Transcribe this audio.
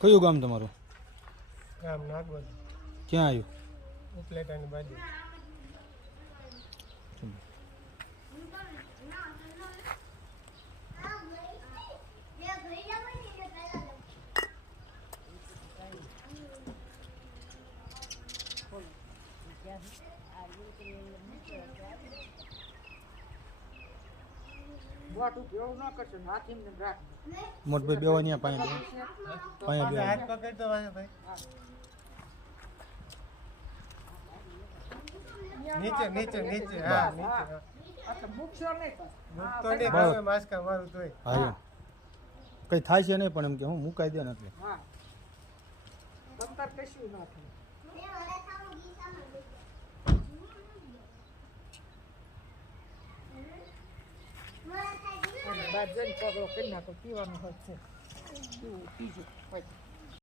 કયું ગામ તમારું? ગામ નાગવદ. ક્યાં આવ્યું? ઉપલેટાની બાજુ. મોટભાઈ બેવાની પાણી હાથ પકડ તો વાંહે ભાઈ. નીચે નીચે નીચે. હા નીચે. મૂકતો નહીં ભાવે માસ્કા મારું તોય. હા કઈ થાય છે નહીં પણ એમ કે હું મુકાઈ દે ને એટલે બાદ જઈને પગલો કરી નાખો પીવાનું હોય છે પીવું પીજો હોય